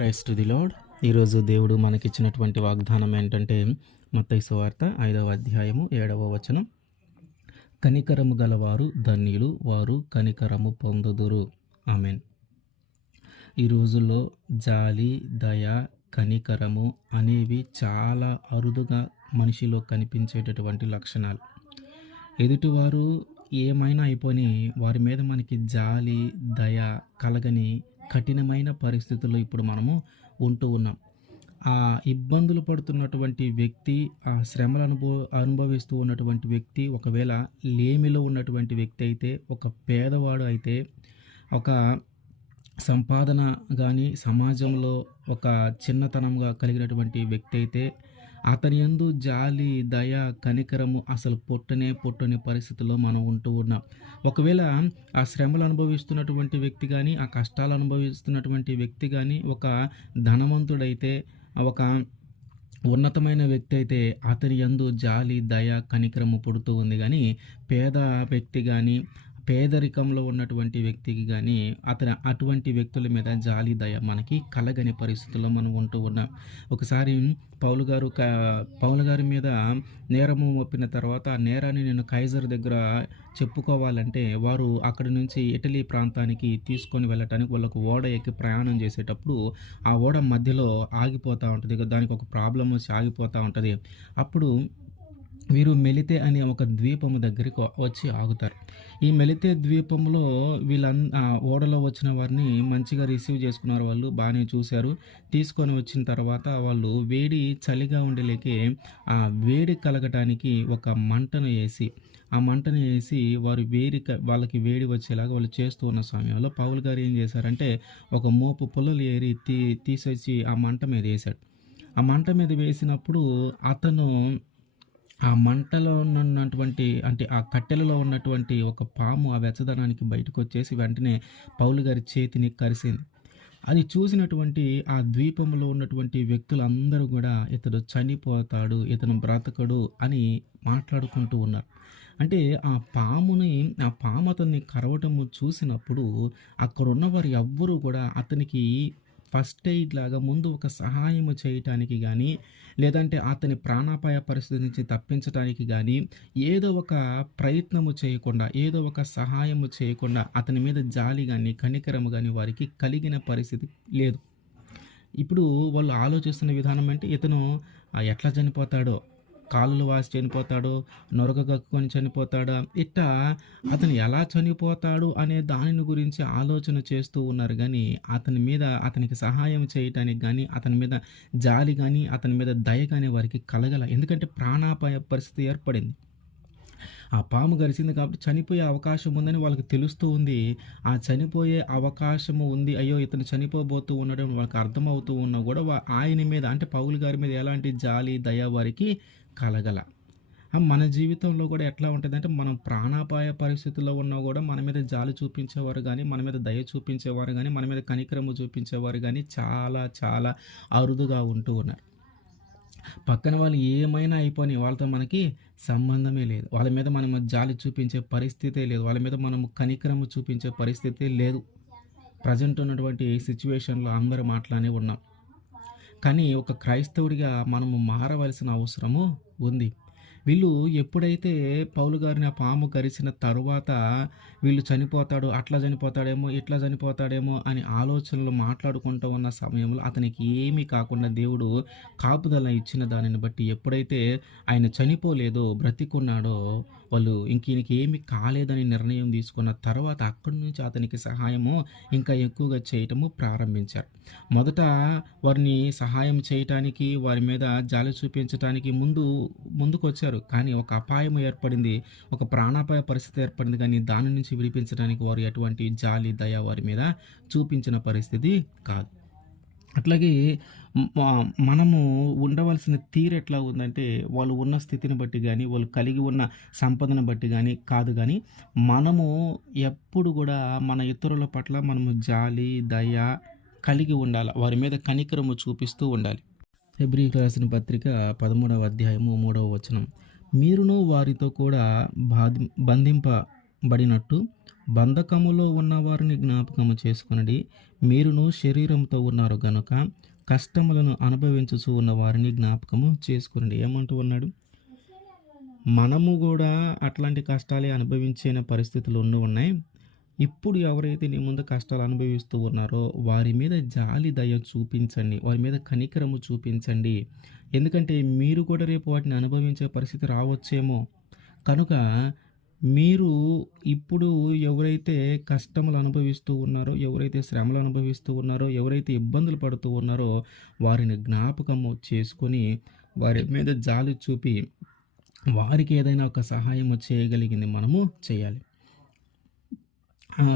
Praise to the lord. ఈరోజు దేవుడు మనకిచ్చినటువంటి వాగ్దానం ఏంటంటే మత్తయి సువార్త 5వ అధ్యాయము 7వ వచనం. కనికరము గలవారు ధన్యులు, వారు కనికరము పొందుదురు. ఆమెన్. ఈ రోజుల్లో జాలి, దయ, కనికరము అనేవి చాలా అరుదుగా మనిషిలో కనిపించేటటువంటి లక్షణాలు. ఎదుటివారు ఏమైనా అయిపోని వారి మీద మనకి జాలి, దయ కలగని కఠినమైన పరిస్థితుల్లో ఇప్పుడు మనము ఉంటూ ఉన్నాం. ఆ ఇబ్బందులు పడుతున్నటువంటి వ్యక్తి, ఆ శ్రమలు అనుభవిస్తూ ఉన్నటువంటి వ్యక్తి, ఒకవేళ లేమిలో ఉన్నటువంటి వ్యక్తి అయితే, ఒక పేదవాడు అయితే, ఒక సంపాదన కానీ సమాజంలో ఒక చిన్నతనంగా కలిగినటువంటి వ్యక్తి అయితే, అతని యందు జాలి, దయ, కనికరము అసలు పుట్టని పరిస్థితుల్లో మనం ఉంటూ ఉన్నాం. ఒకవేళ ఆ శ్రమలు అనుభవిస్తున్నటువంటి వ్యక్తి కానీ, ఆ కష్టాలు అనుభవిస్తున్నటువంటి వ్యక్తి కానీ ఒక ధనవంతుడైతే, ఒక ఉన్నతమైన వ్యక్తి అయితే అతని యందు జాలి, దయ, కనికరము పుడుతూ ఉంది. కానీ పేద వ్యక్తి కానీ, పేదరికంలో ఉన్నటువంటి వ్యక్తికి కానీ అటువంటి వ్యక్తుల మీద జాలి, దయ మనకి కలగని పరిస్థితుల్లో మనం ఉంటూ ఉన్నాం. ఒకసారి పౌలు గారి మీద నేరము మోపిన తర్వాత ఆ నేరాన్ని నేను కైజర్ దగ్గర చెప్పుకోవాలంటే వారు అక్కడి నుంచి ఇటలీ ప్రాంతానికి తీసుకొని వెళ్ళటానికి వాళ్ళకు ఓడ ఎక్కి ప్రయాణం చేసేటప్పుడు ఆ ఓడ మధ్యలో ఆగిపోతూ ఉంటుంది. దానికి ఒక ప్రాబ్లం వచ్చి ఆగిపోతూ ఉంటుంది. అప్పుడు వీరు మెలితే అనే ఒక ద్వీపము దగ్గరికి వచ్చి ఆగుతారు. ఈ మెలితే ద్వీపంలో ఓడలో వచ్చిన వారిని మంచిగా రిసీవ్ చేసుకున్నారు. వాళ్ళు బాగానే చూశారు. తీసుకొని వచ్చిన తర్వాత వాళ్ళు చలిగా ఉండలేకే ఆ వేడి కలగటానికి ఒక మంటను వేసి వారు వాళ్ళకి వేడి వచ్చేలాగా వాళ్ళు చేస్తూ ఉన్న సమయంలో పౌలు గారు ఏం చేశారంటే ఒక మోపు పుల్లలు ఏరి తీసేసి ఆ మంట మీద వేశాడు. ఆ మంట మీద వేసినప్పుడు అతను ఆ మంటలో ఉన్నటువంటి అంటే ఆ కట్టెలలో ఉన్నటువంటి ఒక పాము ఆ వెచ్చదనానికి బయటకు వచ్చేసి వెంటనే పౌలు గారి చేతిని కరిసింది. అది చూసినటువంటి ఆ ద్వీపంలో ఉన్నటువంటి వ్యక్తులందరూ కూడా ఇతడు చనిపోతాడు, ఇతను బ్రతకడు అని మాట్లాడుకుంటూ ఉన్నారు. అంటే ఆ పాము అతన్ని కరవటము చూసినప్పుడు అక్కడున్న వారు ఎవ్వరూ కూడా అతనికి ఫస్ట్ ఎయిడ్ లాగా ముందు ఒక సహాయము చేయటానికి కానీ, లేదంటే అతని ప్రాణాపాయ పరిస్థితి నుంచి తప్పించడానికి కానీ ఏదో ఒక ప్రయత్నము చేయకుండా, ఏదో ఒక సహాయము చేయకుండా అతని మీద జాలి కానీ, కనికరము కానీ వారికి కలిగిన పరిస్థితి లేదు. ఇప్పుడు వాళ్ళు ఆలోచిస్తున్న విధానం అంటే ఇతను ఎట్లా చనిపోతాడో, కాలులు వాసి చనిపోతాడు, నొరగ కక్కుకొని చనిపోతాడా, ఇట్టా అతను ఎలా చనిపోతాడు అనే దానిని గురించి ఆలోచన చేస్తూ ఉన్నారు. కానీ అతనికి సహాయం చేయటానికి కానీ, అతని మీద జాలి కానీ, అతని మీద దయ కానీ వారికి కలగల. ఎందుకంటే ప్రాణాపాయ పరిస్థితి ఏర్పడింది. ఆ పాము గరిచింది కాబట్టి చనిపోయే అవకాశం ఉందని వాళ్ళకి తెలుస్తూ ఉంది. ఆ చనిపోయే అవకాశము ఉంది, అయ్యో ఇతను చనిపోబోతూ ఉండడం వాళ్ళకి అర్థమవుతూ ఉన్నా కూడా ఆయన మీద అంటే పౌలు గారి మీద ఎలాంటి జాలి, దయ వారికి కలగల. మన జీవితంలో కూడా ఎట్లా ఉంటుందంటే మనం ప్రాణాపాయ పరిస్థితుల్లో ఉన్నా కూడా మన మీద జాలి చూపించేవారు కానీ, మన మీద దయ చూపించేవారు కానీ, మన మీద కనికరము చూపించేవారు కానీ చాలా చాలా అరుదుగా ఉంటూ ఉన్నారు. పక్కన వాళ్ళు ఏమైనా అయిపోయి వాళ్ళతో మనకి సంబంధమే లేదు. వాళ్ళ మీద మనం జాలి చూపించే పరిస్థితే లేదు. వాళ్ళ మీద మనము కనికరము చూపించే పరిస్థితే లేదు. ప్రజెంట్ ఉన్నటువంటి సిచ్యువేషన్లో అందరం అట్లానే ఉన్నాం. కానీ ఒక క్రైస్తవుడిగా మనము మారవలసిన అవసరము ఉంది. వీళ్ళు ఎప్పుడైతే పౌలు గారిని ఆ పాము కరిచిన తరువాత వీళ్ళు అట్లా చనిపోతాడేమో, ఇట్లా చనిపోతాడేమో అని ఆలోచనలు మాట్లాడుకుంటూ ఉన్న సమయంలో అతనికి ఏమీ కాకుండా దేవుడు కాపుదల ఇచ్చిన దానిని బట్టి ఎప్పుడైతే ఆయన చనిపోలేదో, బ్రతికున్నాడో, వాళ్ళు ఈయనకి ఏమీ కాలేదని నిర్ణయం తీసుకున్న తర్వాత అక్కడి నుంచి అతనికి సహాయము ఇంకా ఎక్కువగా చేయటము ప్రారంభించారు. మొదట వారిని సహాయం చేయటానికి, వారి మీద జాలి చూపించడానికి ముందుకు వచ్చారు. కానీ ఒక అపాయం ఏర్పడింది, ఒక ప్రాణాపాయ పరిస్థితి ఏర్పడింది. కానీ దాని నుంచి విడిపించడానికి వారు ఎటువంటి జాలి, దయ వారి మీద చూపించిన పరిస్థితి కాదు. అట్లాగే మనము ఉండవలసిన తీరు ఎట్లా ఉందంటే వాళ్ళు ఉన్న స్థితిని బట్టి కానీ, వాళ్ళు కలిగి ఉన్న సంపదను బట్టి కానీ కాదు. కానీ మనము ఎప్పుడు కూడా మన ఇతరుల పట్ల మనము జాలి, దయ కలిగి ఉండాలి. వారి మీద కనికరము చూపిస్తూ ఉండాలి. హెబ్రీయులకు రాసిన పత్రిక 13వ అధ్యాయము 3వ వచనం. మీరును వారితో కూడా బడినట్టు బంధకములో ఉన్నవారిని జ్ఞాపకము చేసుకొనుడి. మీరును శరీరంతో ఉన్నారు గనుక కష్టములను అనుభవించుచు ఉన్న వారిని జ్ఞాపకము చేసుకొనుడి. ఏమంటూ ఉన్నాడు? మనము గూడా అట్లాంటి కష్టాలే అనుభవించిన పరిస్థితులు ఉన్నాయి. ఇప్పుడు ఎవరైతే నీ ముందు కష్టాలు అనుభవిస్తూ ఉన్నారో వారి మీద జాలి, దయ చూపించండి. వారి మీద కనికరము చూపించండి. ఎందుకంటే మీరు కూడా రేపు వాటిని అనుభవించే పరిస్థితి రావచ్చేమో. కనుక మీరు ఇప్పుడు ఎవరైతే కష్టములు అనుభవిస్తూ ఉన్నారో, ఎవరైతే శ్రమలు అనుభవిస్తూ ఉన్నారో, ఎవరైతే ఇబ్బందులు పడుతూ ఉన్నారో వారిని జ్ఞాపకము చేసుకొని వారి మీద జాలి చూపి వారికి ఏదైనా ఒక సహాయము చేయగలిగింది మనము చేయాలి.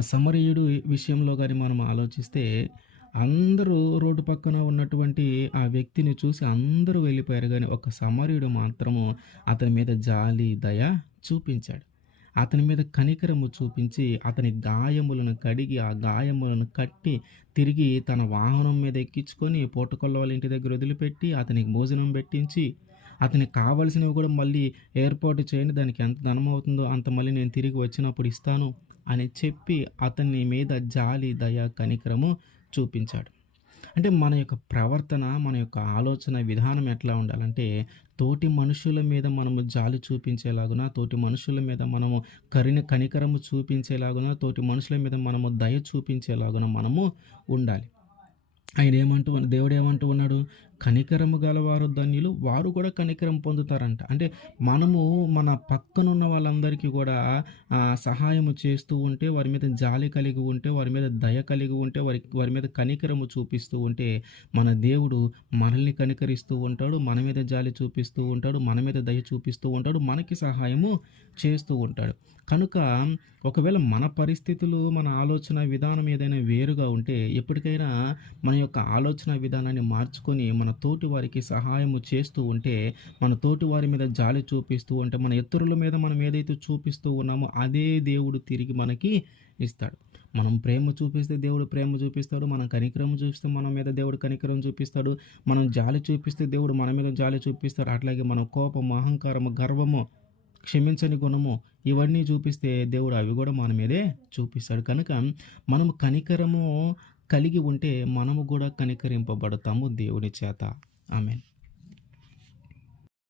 సమరయుడు విషయంలో గాని మనం ఆలోచిస్తే అందరూ రోడ్డు పక్కన ఉన్నటువంటి ఆ వ్యక్తిని చూసి అందరూ వెళ్ళిపోయారు గానీ ఒక సమరయుడు మాత్రము అతని మీద జాలి, దయ చూపించాడు. అతని మీద కనికరము చూపించి అతని గాయములను కడిగి, ఆ గాయములను కట్టి, తిరిగి తన వాహనం మీద ఎక్కించుకొని పూటకొల్ల వాళ్ళ ఇంటి దగ్గర వదిలిపెట్టి, అతనికి భోజనం పెట్టించి, అతనికి కావాల్సినవి కూడా మళ్ళీ ఏర్పాటు చేయండి. దానికి ఎంత ధనమవుతుందో అంత మళ్ళీ నేను తిరిగి వచ్చినప్పుడు ఇస్తాను అని చెప్పి అతని మీద జాలి, దయ, కనికరము చూపించాడు. అంటే మన యొక్క ప్రవర్తన, మన యొక్క ఆలోచన విధానం ఎట్లా ఉండాలంటే తోటి మనుషుల మీద మనము జాలి చూపించేలాగున, తోటి మనుషుల మీద మనము కనికరము చూపించేలాగున, తోటి మనుషుల మీద మనము దయ చూపించేలాగున మనము ఉండాలి. దేవుడు ఏమంటూ ఉన్నాడు? కనికరము గలవారు ధన్యులు, వారు కూడా కనికరం పొందుతారంట. అంటే మనము మన పక్కనున్న వాళ్ళందరికీ కూడా సహాయము చేస్తూ ఉంటే, వారి మీద జాలి కలిగి ఉంటే, వారి మీద దయ కలిగి ఉంటే, వారి మీద కనికరము చూపిస్తూ ఉంటే, మన దేవుడు మనల్ని కనికరిస్తూ ఉంటాడు, మన మీద జాలి చూపిస్తూ ఉంటాడు, మన మీద దయ చూపిస్తూ ఉంటాడు, మనకి సహాయము చేస్తూ ఉంటాడు. కనుక ఒకవేళ మన పరిస్థితులు, మన ఆలోచన విధానం ఏదైనా వేరుగా ఉంటే ఎప్పటికైనా మన యొక్క ఆలోచన విధానాన్ని మార్చుకొని మన తోటి వారికి సహాయము చేస్తూ ఉంటే, మన తోటి వారి మీద జాలి చూపిస్తూ ఉంటే, మన ఇతరుల మీద మనం ఏదైతే చూపిస్తూ ఉన్నామో అదే దేవుడు తిరిగి మనకి ఇస్తాడు. మనం ప్రేమ చూపిస్తే దేవుడు ప్రేమ చూపిస్తాడు. మనం కనికరం చూపిస్తే మన మీద దేవుడు కనికరం చూపిస్తాడు. మనం జాలి చూపిస్తే దేవుడు మన మీద జాలి చూపిస్తాడు. అట్లాగే మన కోపము, అహంకారము, గర్వము, క్షమించని గుణము ఇవన్నీ చూపిస్తే దేవుడు అవి కూడా మన మీదే చూపిస్తాడు. కనుక మనము కనికరము కలిగి ఉంటే మనము కూడా కనికరింపబడతాము దేవుని చేత. ఆమేన్.